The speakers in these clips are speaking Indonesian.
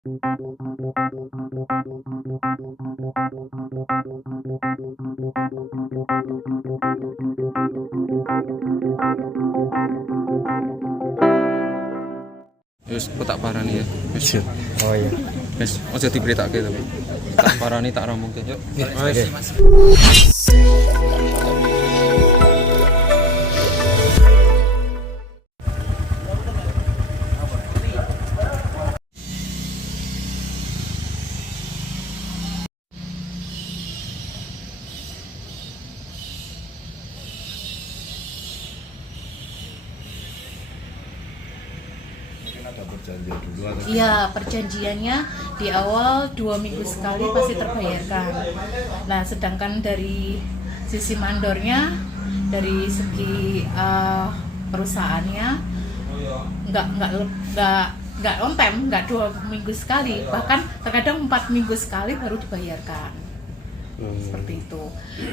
Wis kok tak parani ya. Wis. Oh iya. Wis aja diberitake tapi. Tak parani tak rampungke yuk. Wis. Ada perjanjian dulu atau Iya, perjanjiannya di awal 2 minggu sekali pasti terbayarkan. Nah, sedangkan dari sisi mandornya, dari segi perusahaannya nggak on time, nggak 2 minggu sekali, bahkan terkadang 4 minggu sekali baru dibayarkan. Seperti itu.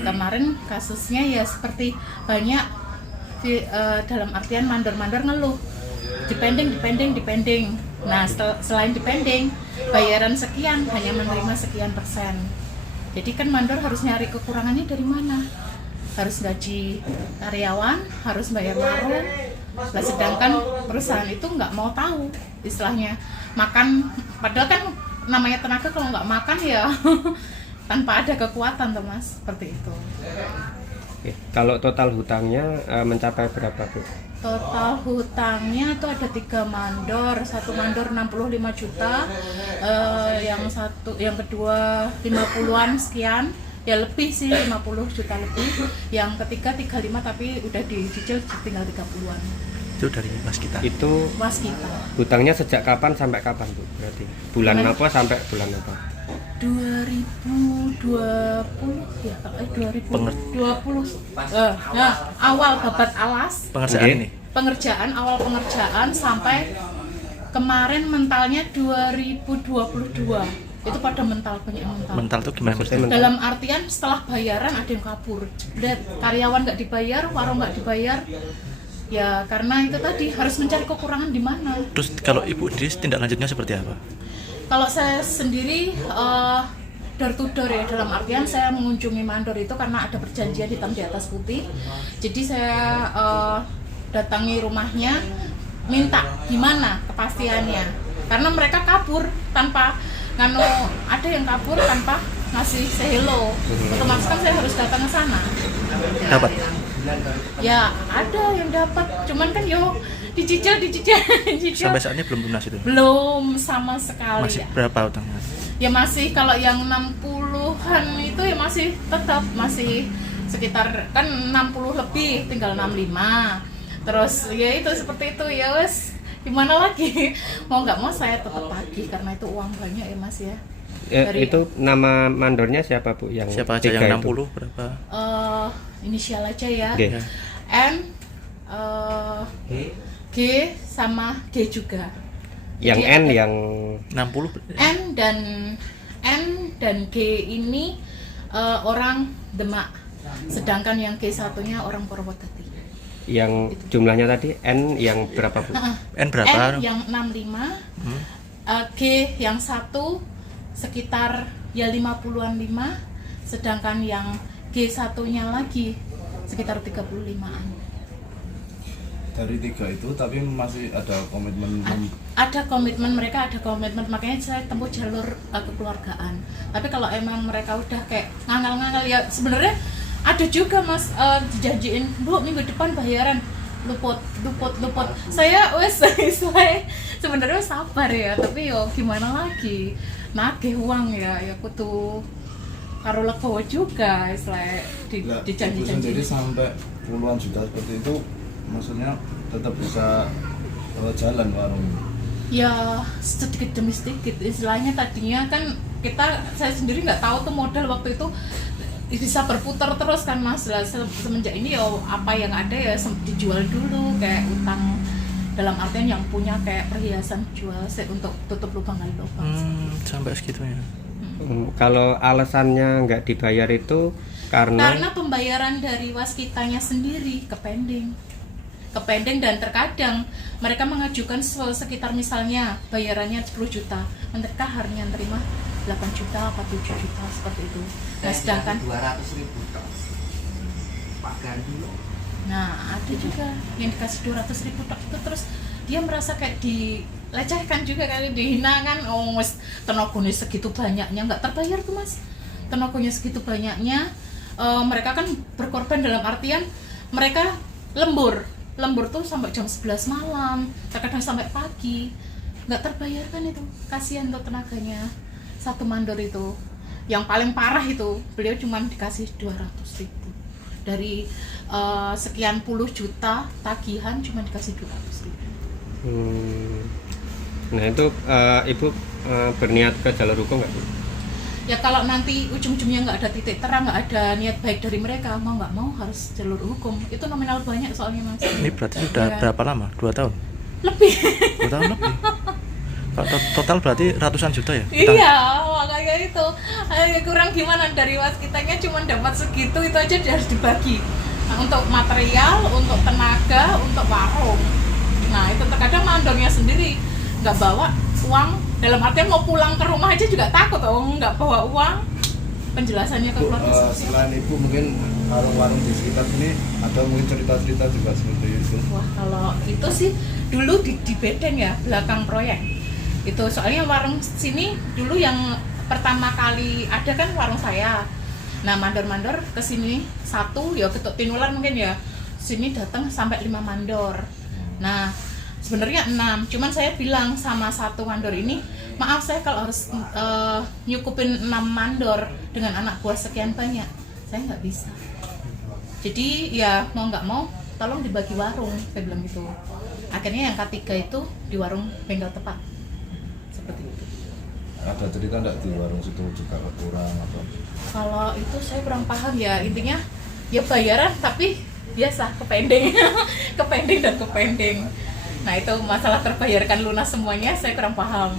Kemarin kasusnya ya seperti banyak dalam artian mandor-mandor ngeluh. Depending. Nah, selain depending, bayaran sekian hanya menerima sekian persen. Jadi kan mandor harus nyari kekurangannya dari mana? Harus gaji karyawan, harus bayar warung. Nah, sedangkan perusahaan itu nggak mau tahu, istilahnya makan. Padahal kan namanya tenaga kalau nggak makan ya tanpa ada kekuatan, tuh Mas, seperti itu. Oke. Kalau total hutangnya mencapai berapa, Bu? Total hutangnya itu ada 3 mandor, satu mandor 65 juta, yang kedua 50-an sekian, ya lebih sih 50 juta lebih, yang ketiga 35 tapi udah dicicil tinggal 30-an. Itu dari mas kita. Itu Was kita. hutangnya sejak kapan sampai kapan, Bu? Berarti bulan Bulan- apa sampai bulan apa? 2020 ya, 2020 awal babat alas Pengerjaan Oke. ini. awal pengerjaan sampai kemarin mentalnya 2022 itu pada mental, banyak mental. Mental tuh gimana Maksudnya maksudnya? Dalam artian setelah bayaran ada yang kabur, karyawan nggak dibayar, warung nggak dibayar, ya karena itu tadi harus mencari kekurangan di mana. Terus kalau Ibu Dis tindak lanjutnya seperti apa? Kalau saya sendiri door to door ya, dalam artian saya mengunjungi mandor itu karena ada perjanjian hitam di atas putih. Jadi saya datangi rumahnya, minta gimana kepastiannya. Karena mereka kabur tanpa ada yang kabur tanpa ngasih say hello. Otomatis kan saya harus datang ke sana. Dapat. Ya ada yang dapat, cuman kan dicicil. Sampai saat ini belum lunas itu. Belum sama sekali. Masih Ya. berapa utangnya? Ya masih, kalau yang 60-an itu ya masih sekitar kan 60 lebih, tinggal 65. Terus ya itu seperti itu ya wes, gimana lagi? Mau nggak mau saya tetap tagih karena itu uang banyak ya Mas ya. Itu nama mandornya siapa, Bu? Yang Siapa aja tiga yang itu? 60 berapa? Inisial aja ya. Oke. Ya. N, G sama G juga. Yang Jadi N ada- yang 60 N dan G ini orang Demak, sedangkan yang G1-nya orang Purwodadi. yang jumlahnya tadi N yang berapa, Bu? N berapa? N yang 65, G yang 1 sekitar ya 50-an 5, sedangkan yang G1-nya lagi sekitar 35-an. dari 3 itu tapi masih ada komitmen Ada komitmen, mereka ada komitmen, makanya saya tempuh jalur kekeluargaan. Tapi kalau emang mereka udah kayak nganggal-nganggal ya sebenarnya ada juga Mas, dijanjiin Bu minggu depan bayaran, luput. Saya wes sebenarnya sabar ya, tapi yo gimana lagi, nagih uang ya kudu karo legowo juga istilahnya Ibu dijanji-janji. sendiri sampai puluhan juta seperti itu, maksudnya tetap bisa jalan warung. Ya sedikit demi sedikit, istilahnya tadinya kan saya sendiri nggak tahu tuh modal waktu itu bisa berputar terus kan Mas. Semenjak ini ya apa yang ada ya dijual dulu, kayak utang dalam artian yang punya kayak perhiasan jual untuk tutup lubang gali lubang. Sampai segitunya. Kalau alasannya nggak dibayar itu karena Karena pembayaran dari waskitanya sendiri ke pending dan terkadang mereka mengajukan sekitar misalnya bayarannya 10 juta, mereka hanya terima 8 juta apa 7 juta seperti itu. Nah sedangkan 200.000 tok. Pak Gandhi. nah ada juga yang dikasih 200.000 tok itu, terus dia merasa kayak dilecehkan juga kali, dihina kan. Oh mas, tenaganya segitu banyaknya nggak terbayar tuh mas, tenaganya segitu banyaknya. Mereka kan berkorban dalam artian mereka lembur tuh sampai jam 11 malam, terkadang sampai pagi, nggak terbayarkan itu. Kasihan tuh tenaganya. Satu mandor itu yang paling parah itu beliau cuma dikasih 200.000 dari sekian puluh juta tagihan, cuma dikasih 200.000. Nah itu ibu berniat ke jalur hukum nggak? Ya kalau nanti ujung-ujungnya nggak ada titik terang, nggak ada niat baik dari mereka, mau nggak mau harus jalur hukum. Itu nominal banyak soalnya mas. Ini berarti sudah Iya. berapa lama? 2 tahun? Lebih. 2 tahun lebih? Kalau total berarti ratusan juta ya? Iya, makanya itu kurang gimana dari was kitanya cuma dapat segitu, itu aja dia harus dibagi. Nah, untuk material, untuk tenaga, untuk warung. Nah itu terkadang mandornya sendiri nggak bawa uang, dalam artian mau pulang ke rumah aja juga takut, nggak bawa uang. Penjelasannya ke Bu, keluarga. selain itu mungkin warung-warung di sekitar sini ada mungkin cerita-cerita juga seperti itu. Wah kalau itu sih dulu di Bedeng ya, belakang proyek itu, soalnya warung sini dulu yang pertama kali ada kan warung saya. Nah mandor-mandor kesini satu ya, Ketuk Tinular mungkin ya, sini datang sampai 5 mandor. Nah sebenarnya 6, cuman saya bilang sama satu mandor ini, maaf saya kalau harus nyukupin 6 mandor dengan anak buah sekian banyak, saya nggak bisa. Jadi ya mau nggak mau tolong dibagi warung, saya bilang gitu. Akhirnya yang ketiga itu di warung bengkel tepat, seperti itu. Ada cerita enggak di warung situ juga kurang atau? Kalau itu saya kurang paham ya, intinya ya bayaran tapi biasa kepending kepending dan kepending. Nah itu masalah terbayarkan lunas semuanya saya kurang paham.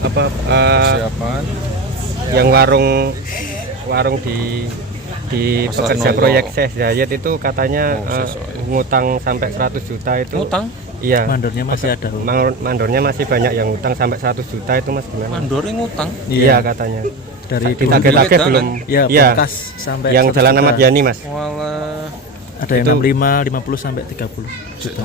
Apa Persiapan. yang warung di Pasar pekerja Nongko. proyek Syekh Zayed itu katanya Oh, sesuai. ngutang sampai 100 juta itu. Ngutang? Iya. Mandornya masih ada. Mandornya masih banyak yang ngutang sampai 100 juta itu mas gimana? Mandornya ngutang. Iya katanya. Dari dulu Ditagih-tagih duit, belum. ya Iya. bekas sampai Yang 1 Jalan juta. Ahmad Yani mas. Walah. Ada yang Itu- 65, 50 sampai 30 juta.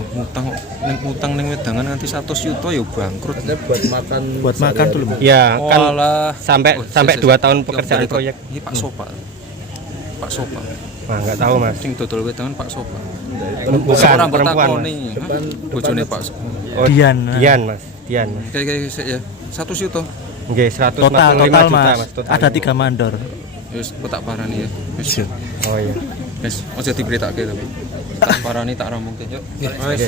Ngutang ning wedangan nanti 100 juta ya bangkrut. Buat makan. Buat makan tuh loh. Iya kan Walah. sampai Oh, 2 tahun Yang pekerjaan dari- proyek. Ini Pak Sopa. Pak Sopa. Nah, nggak tahu mas. Sing dodol wedangan Pak Sopa. Bukan Seorang perempuan. Mas. takoni, hah? Bojone Pak Sopa. Oh, Dian. Dian mas. Dian mas. Kayak ya 100 juta. Nggih 145 Total juta mas. total. Ada 3 mandor. Wis kok tak parani ya. Wis. Oh iya. Wis, aja diberitake tapi. Tak parani tak ramungke, yuk. Oke.